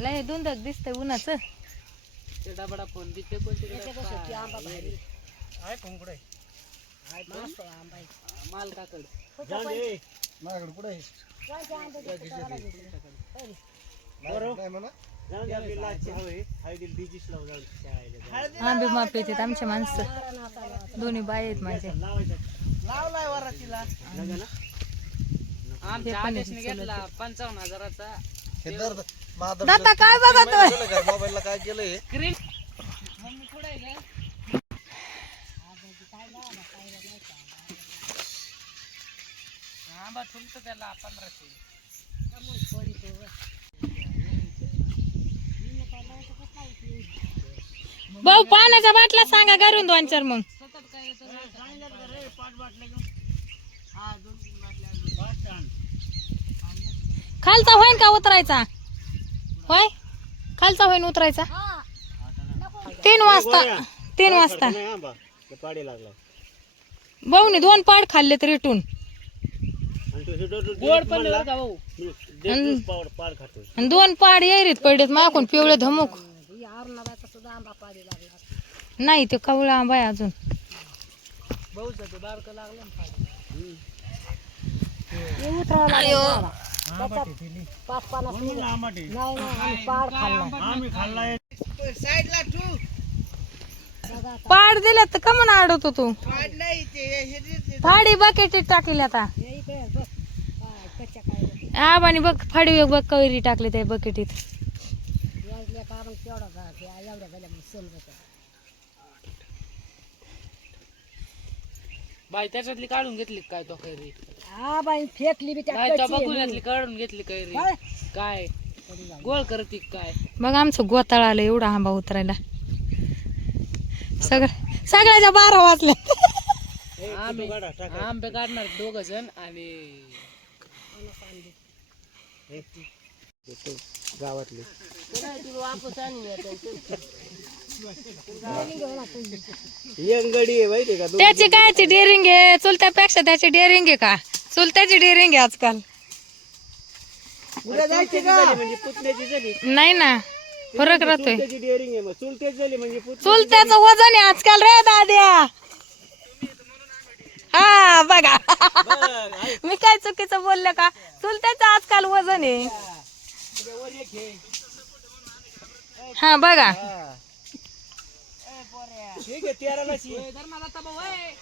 लय धुंदक दिसतंय उन्हाचं. ते डबडा फोन बी ते कोणते आंबा भारी आहे कोणकडे आहे मस्त आहे आंबा आहे. माल काकड माझ्याकडे कुठे आहे कोणते आंबे घेतले कोणाला घेतले? होय. नाही म्हणा आंबे मापे येतात आमचे माणसं. दोन्ही बाय आहेत माझे. लावलाय वरातीला आमच्या आदेशने घेतला 55,000चा दादा काय बघतोय? मोबाईलला काय केलंय स्क्रीन. मम्मी कुठे आहे ग? आंबा तुमचं त्याला 1500. भाऊ पाण्याच्या बाटल्या सांगा घरून 2-4 मग. खालचा होईन का उतरायचा? होय खालचा होईन उतरायचा 3 वाजता. 3 वाजता भाऊनी 2 पाड खाल्ले तर रेटून. गोड पण नाही बरं का भाऊ. आणि 2 पाड येरीत पडलेत माकून पिवळे धमुक. ही अर्नाबाचा सुद्धा आंबा पाडी लागला. नाही ते कवळा आंबा आहे अजून. भाऊचं ते बारकं लागलं ना पाणी. हे उतरावं लागलं त्याच्यात 5-50 मिनिट. नाही आम्ही पाड खाल्ला. साईडला ठू पाड दिल्यात तर कमन अडवतो तू. नाही ते फाडी बकेटीत टाकली आता. हे इकडे बघ कच्च्या काय आबानी बघ फाडी बघ कैरी टाकली त्या बकेटीत. यायला कारण केवढा एवढ्या झाल्या मग समजत. बाई त्याच्यातली काढून घेतली काय तो कैरी? हा बाई फेकली बी त्या नाही तो कच्ची आहे. बघून काढून घेतली कैरी. काय? काय गोळ करती काय? बघ आमचं गोताळ आलं एवढा आंबा उतरायला. सगळ्याच्या 12 वाजल्या. आंबे काढणार 2 जण आणि गावातले यंगडी आहे माहिती का त्याची कायची डेअरिंग आहे? चुलत्यापेक्षा त्याची डेअरिंग आहे का? चुलत्याची डेअरिंग आहे आजकाल. उद्या जायची का म्हणजे पुतण्याची झाली नाही ना फरक राहतोय. त्याची डेअरिंग आहे मग चुलतेच झाली म्हणजे चुलत्याचं वजन आहे आजकाल रे दाद्या. हा बघा मी काय चुकीचं बोलले का? चुलत्याचं आजकाल वजन आहे. हा बघा ठीक आहे 13 ला धर्माला तबा होय.